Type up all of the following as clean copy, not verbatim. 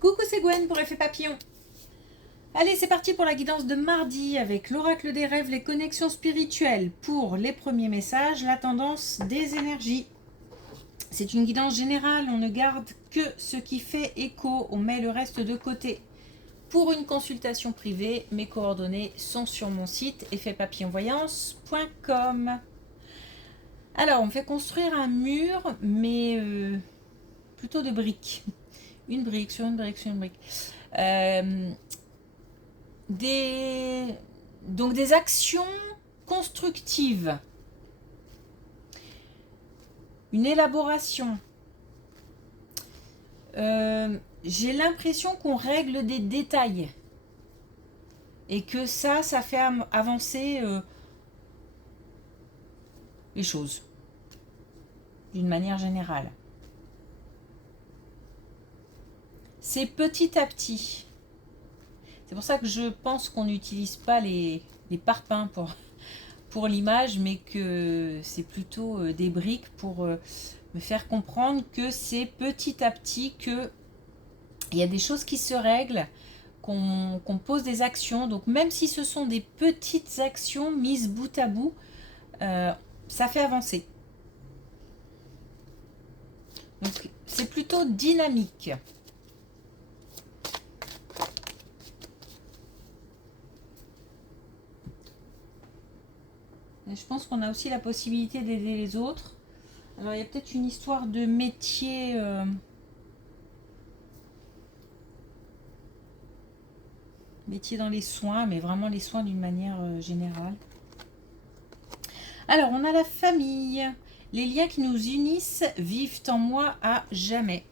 Coucou, c'est Gwen pour Effet Papillon. Allez, c'est parti pour la guidance de mardi avec l'oracle des rêves, les connexions spirituelles. Pour les premiers messages, la tendance des énergies. C'est une guidance générale, on ne garde que ce qui fait écho, on met le reste de côté. Pour une consultation privée, mes coordonnées sont sur mon site effetpapillonvoyance.com. Alors, on fait construire un mur, mais plutôt de briques. Une brique sur une brique sur une brique. Donc des actions constructives, une élaboration. J'ai l'impression qu'on règle des détails et que ça fait avancer les choses d'une manière générale. C'est petit à petit. C'est pour ça que je pense qu'on n'utilise pas les parpaings pour l'image, mais que c'est plutôt des briques pour me faire comprendre que c'est petit à petit qu'il y a des choses qui se règlent, qu'on pose des actions. Donc même si ce sont des petites actions mises bout à bout, ça fait avancer. Donc c'est plutôt dynamique. Je pense qu'on a aussi la possibilité d'aider les autres. Alors il y a peut-être une histoire de métier. Métier dans les soins, mais vraiment les soins d'une manière générale. Alors on a la famille. Les liens qui nous unissent vivent en moi à jamais.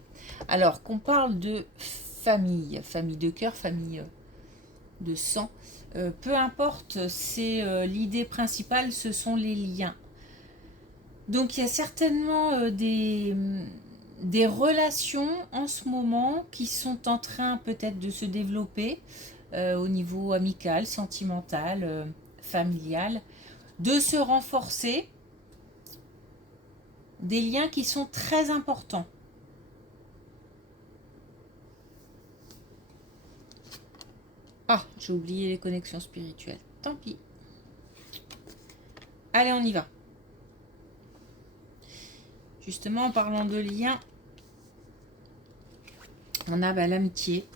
Alors qu'on parle de famille, famille de cœur, famille de sang, peu importe, c'est l'idée principale, ce sont les liens. Donc il y a certainement des relations en ce moment qui sont en train peut-être de se développer au niveau amical, sentimental, familial, de se renforcer, des liens qui sont très importants. Ah, j'ai oublié les connexions spirituelles. Tant pis. Allez, on y va. Justement, en parlant de liens, on a l'amitié.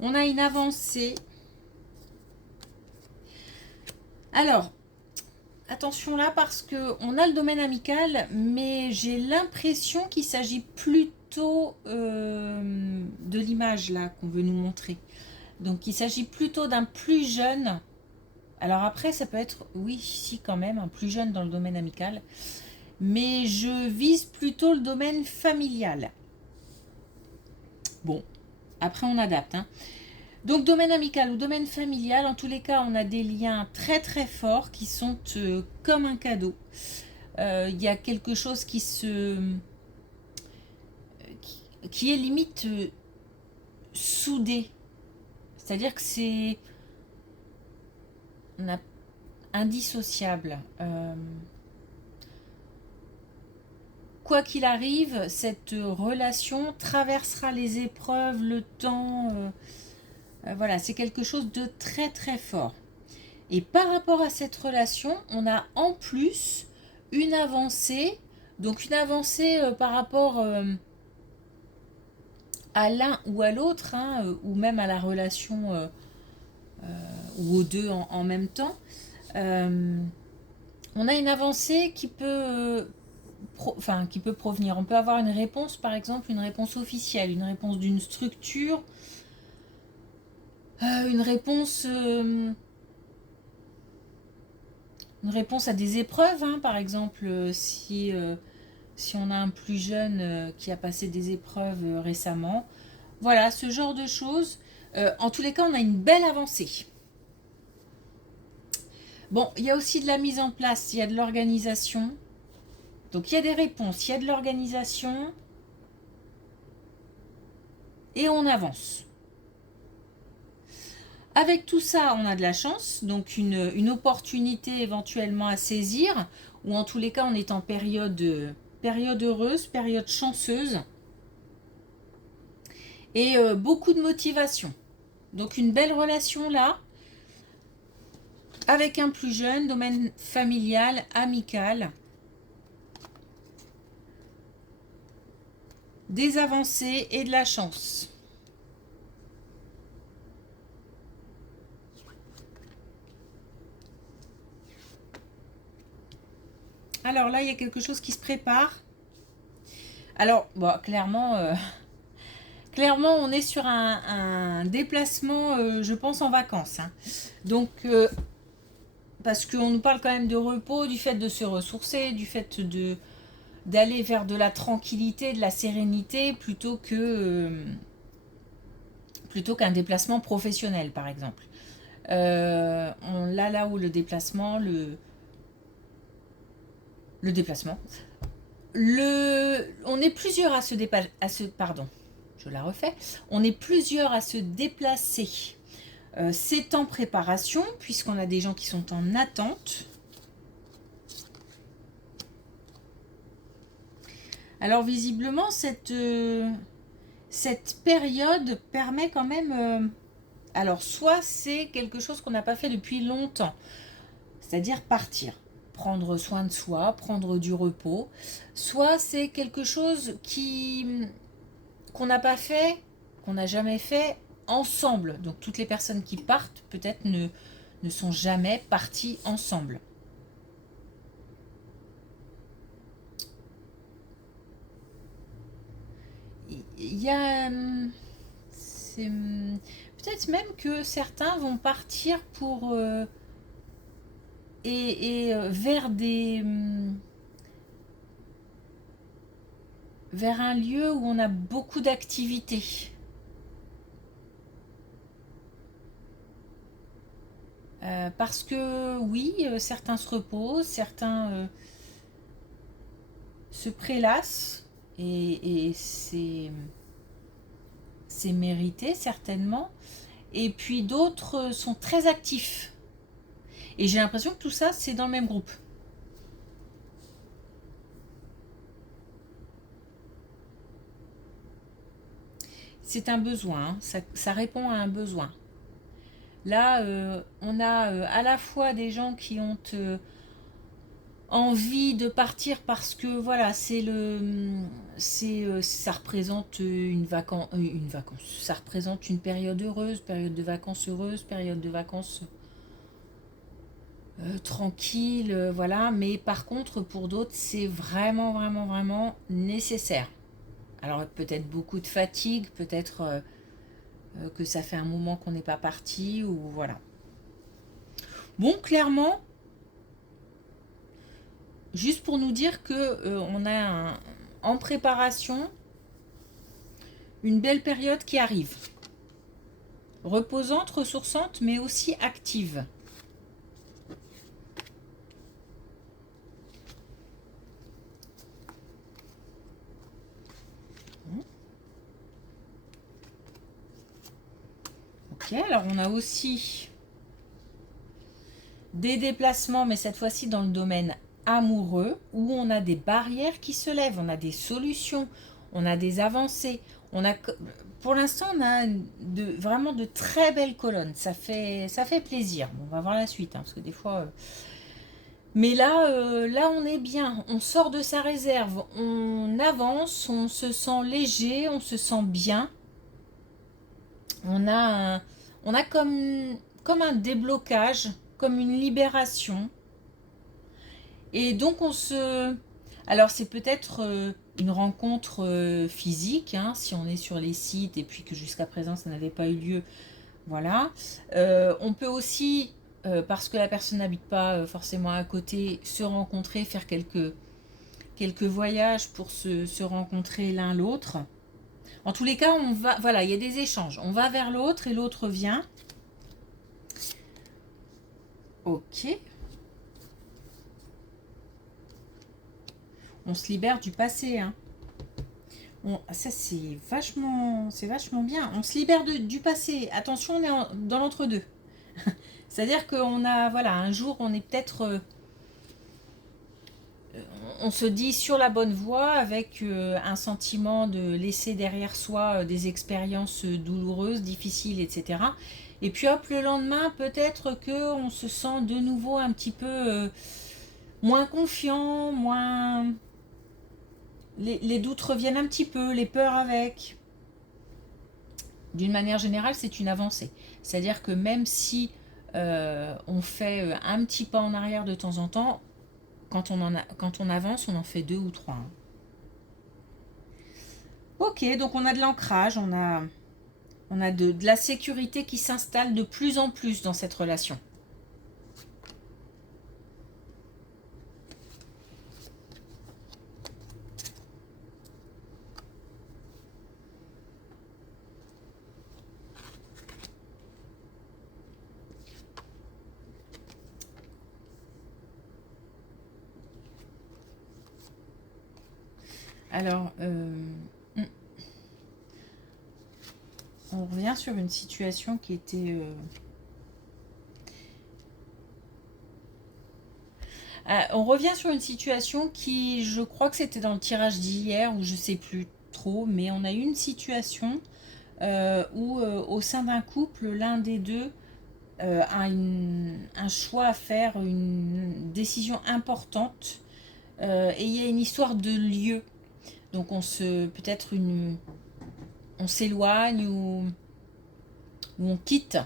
On a une avancée. Alors, attention là parce qu'on a le domaine amical, mais j'ai l'impression qu'il s'agit plutôt de l'image là qu'on veut nous montrer. Donc il s'agit plutôt d'un plus jeune. Alors après ça peut être, oui, si quand même, un plus jeune dans le domaine amical. Mais je vise plutôt le domaine familial. Bon, après on adapte. Donc domaine amical ou domaine familial, en tous les cas, on a des liens très très forts qui sont comme un cadeau. Il y a quelque chose qui est limite soudé. C'est-à-dire que c'est indissociable. Quoi qu'il arrive, cette relation traversera les épreuves, le temps. Voilà, c'est quelque chose de très très fort. Et par rapport à cette relation, on a en plus une avancée. Donc une avancée par rapport à l'un ou à l'autre, ou même à la relation ou aux deux en même temps. On a une avancée qui peut provenir. On peut avoir une réponse, par exemple, une réponse officielle, une réponse d'une structure, une réponse à des épreuves, par exemple, si on a un plus jeune qui a passé des épreuves récemment. Voilà, ce genre de choses. En tous les cas, on a une belle avancée. Bon, il y a aussi de la mise en place, il y a de l'organisation. Donc il y a des réponses, il y a de l'organisation. Et on avance. Avec tout ça, on a de la chance, donc une opportunité éventuellement à saisir, ou en tous les cas on est en période heureuse, période chanceuse, et beaucoup de motivation. Donc une belle relation là, avec un plus jeune, domaine familial, amical, des avancées et de la chance. Alors là, il y a quelque chose qui se prépare. Alors, bon, clairement, on est sur un déplacement, je pense, en vacances. Hein. Donc, parce qu'on nous parle quand même de repos, du fait de se ressourcer, du fait d'aller vers de la tranquillité, de la sérénité, plutôt qu'un déplacement professionnel, par exemple. Là où le déplacement, le déplacement. On est plusieurs pardon, je la refais. On est plusieurs à se déplacer. C'est en préparation, puisqu'on a des gens qui sont en attente. Alors visiblement, cette période permet quand même... alors soit c'est quelque chose qu'on n'a pas fait depuis longtemps, c'est-à-dire partir, prendre soin de soi, prendre du repos, soit c'est quelque chose qu'on n'a pas fait, qu'on n'a jamais fait ensemble. Donc toutes les personnes qui partent peut-être ne sont jamais parties ensemble. Il y a... c'est peut-être même que certains vont partir pour... vers vers un lieu où on a beaucoup d'activités. Parce que oui, certains se reposent, certains se prélassent, et c'est mérité certainement. Et puis d'autres sont très actifs. Et j'ai l'impression que tout ça, c'est dans le même groupe. C'est un besoin, hein. Ça répond à un besoin. Là, on a à la fois des gens qui ont envie de partir parce que voilà, ça représente une vacance, ça représente une période heureuse, période de vacances heureuse, période de vacances tranquille, voilà. Mais par contre, pour d'autres, c'est vraiment, vraiment, vraiment nécessaire. Alors peut-être beaucoup de fatigue, peut-être que ça fait un moment qu'on n'est pas parti, ou voilà. Bon, clairement, juste pour nous dire que on a en préparation une belle période qui arrive. Reposante, ressourçante, mais aussi active. Ok, alors on a aussi des déplacements, mais cette fois-ci dans le domaine amoureux, où on a des barrières qui se lèvent, on a des solutions, on a des avancées. Pour l'instant, on a vraiment de très belles colonnes. Ça fait plaisir. Bon, on va voir la suite, hein, parce que des fois... Mais là, là, on est bien. On sort de sa réserve. On avance, on se sent léger, on se sent bien. On a comme un déblocage, comme une libération. Et donc alors c'est peut-être une rencontre physique, hein, si on est sur les sites et puis que jusqu'à présent ça n'avait pas eu lieu. Voilà. On peut aussi, parce que la personne n'habite pas forcément à côté, se rencontrer, faire quelques voyages pour se rencontrer l'un l'autre. En tous les cas, voilà, il y a des échanges. On va vers l'autre et l'autre vient. Ok. On se libère du passé, hein. Ça, c'est vachement bien. On se libère du passé. Attention, on est dans l'entre-deux. C'est-à-dire qu'on a, voilà, un jour, on est peut-être on se dit sur la bonne voie avec un sentiment de laisser derrière soi des expériences douloureuses, difficiles, etc. Et puis hop, le lendemain, peut-être qu'on se sent de nouveau un petit peu moins confiant, moins... Les doutes reviennent un petit peu, les peurs avec. D'une manière générale, c'est une avancée. C'est-à-dire que même si on fait un petit pas en arrière de temps en temps, quand on avance, on en fait 2 ou 3. Ok, donc on a de l'ancrage, on a de la sécurité qui s'installe de plus en plus dans cette relation. Alors, on revient sur une situation qui était... on revient sur une situation qui, je crois que c'était dans le tirage d'hier, ou je sais plus trop, mais on a eu une situation où au sein d'un couple, l'un des deux a un choix à faire, une décision importante, et il y a une histoire de lieu. Donc peut-être on s'éloigne ou on quitte.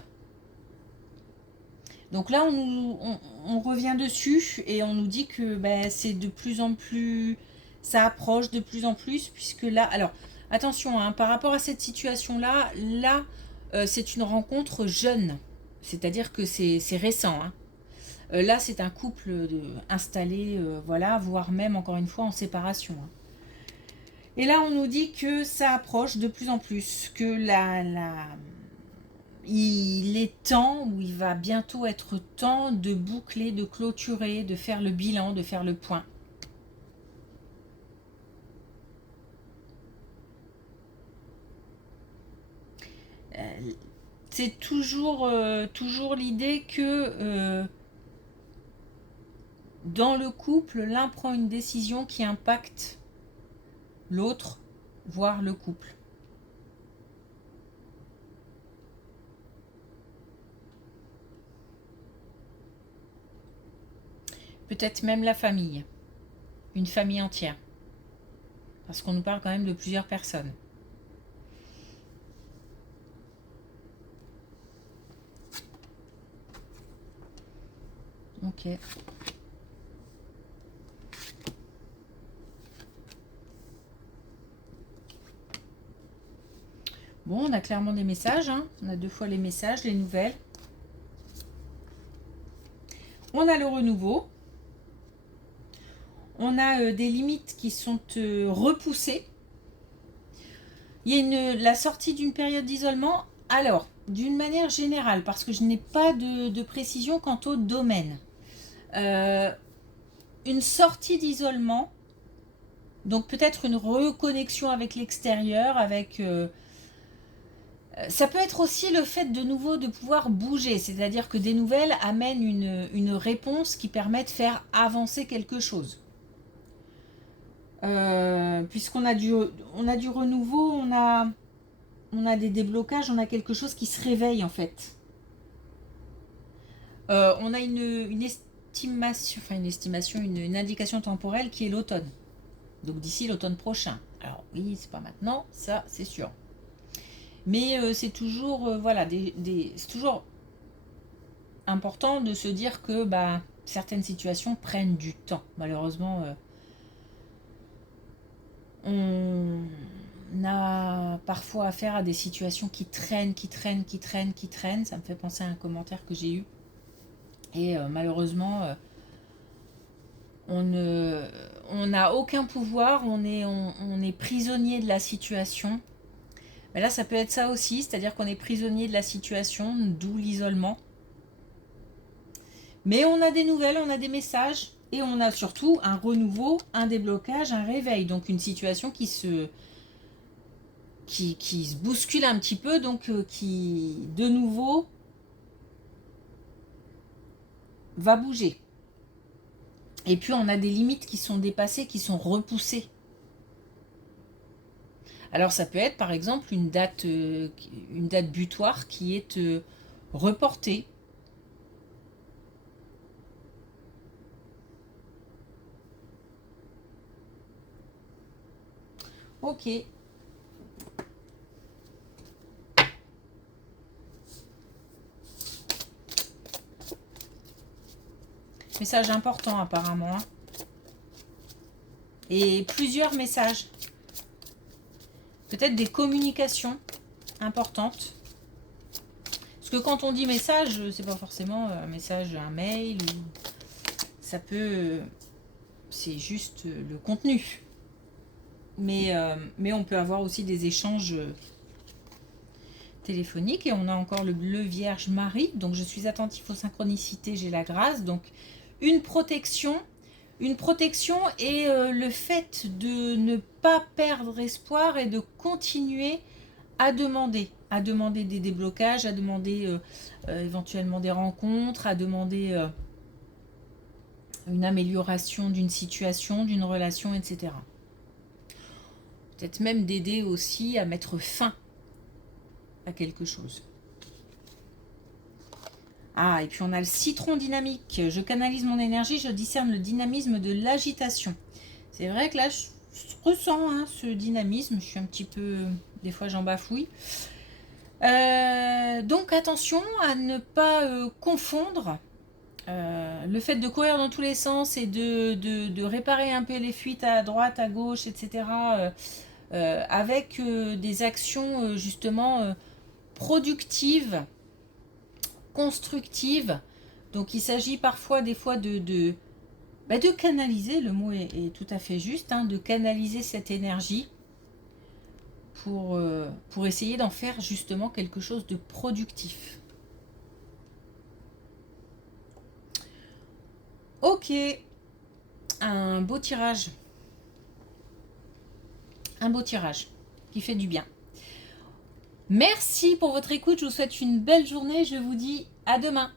Donc là, on revient dessus et on nous dit que c'est de plus en plus, ça approche de plus en plus, puisque là, alors attention, hein, par rapport à cette situation-là, c'est une rencontre jeune, c'est-à-dire que c'est récent. Hein. Là, c'est un couple installé, voilà, voire même encore une fois en séparation. Hein. Et là, on nous dit que ça approche de plus en plus, que il est temps, ou il va bientôt être temps de boucler, de clôturer, de faire le bilan, de faire le point. C'est toujours l'idée que dans le couple, l'un prend une décision qui impacte l'autre, voire le couple. Peut-être même la famille, une famille entière, parce qu'on nous parle quand même de plusieurs personnes. Ok. Bon, on a clairement des messages, hein. On a 2 fois les messages, les nouvelles. On a le renouveau. On a des limites qui sont repoussées. Il y a la sortie d'une période d'isolement. Alors, d'une manière générale, parce que je n'ai pas de précision quant au domaine. Une sortie d'isolement, donc peut-être une reconnexion avec l'extérieur, avec... ça peut être aussi le fait de nouveau de pouvoir bouger, c'est-à-dire que des nouvelles amènent une réponse qui permet de faire avancer quelque chose. Puisqu'on a du renouveau, on a des déblocages, on a quelque chose qui se réveille en fait. On a une estimation, une indication temporelle qui est l'automne. Donc d'ici l'automne prochain. Alors oui, c'est pas maintenant, ça c'est sûr. Mais c'est toujours, voilà, c'est toujours important de se dire que certaines situations prennent du temps. Malheureusement, on a parfois affaire à des situations qui traînent. Ça me fait penser à un commentaire que j'ai eu. Et malheureusement, on n'a aucun pouvoir, on est prisonnier de la situation. Mais là, ça peut être ça aussi, c'est-à-dire qu'on est prisonnier de la situation, d'où l'isolement. Mais on a des nouvelles, on a des messages, et on a surtout un renouveau, un déblocage, un réveil. Donc une situation qui se bouscule un petit peu, donc qui, de nouveau, va bouger. Et puis on a des limites qui sont dépassées, qui sont repoussées. Alors ça peut être par exemple une date butoir qui est reportée. Ok. Message important apparemment. Et plusieurs messages. Peut-être des communications importantes. Parce que quand on dit message, c'est pas forcément un message, un mail. Ça peut... c'est juste le contenu. Mais on peut avoir aussi des échanges téléphoniques. Et on a encore le bleu Vierge Marie. Donc je suis attentif aux synchronicités, j'ai la grâce. Donc une protection et le fait de ne pas perdre espoir et de continuer à demander des déblocages, à demander éventuellement des rencontres, à demander une amélioration d'une situation, d'une relation, etc. Peut-être même d'aider aussi à mettre fin à quelque chose. Ah, et puis on a le citron dynamique. Je canalise mon énergie, je discerne le dynamisme de l'agitation. C'est vrai que là, je ressens ce dynamisme. Je suis un petit peu... Des fois, j'en bafouille. Donc, attention à ne pas confondre le fait de courir dans tous les sens et de réparer un peu les fuites à droite, à gauche, etc. Avec des actions justement productives, constructive. Donc il s'agit parfois des fois de canaliser, le mot est tout à fait juste, de canaliser cette énergie pour essayer d'en faire justement quelque chose de productif. Ok, un beau tirage. Un beau tirage qui fait du bien. Merci pour votre écoute, je vous souhaite une belle journée, je vous dis à demain.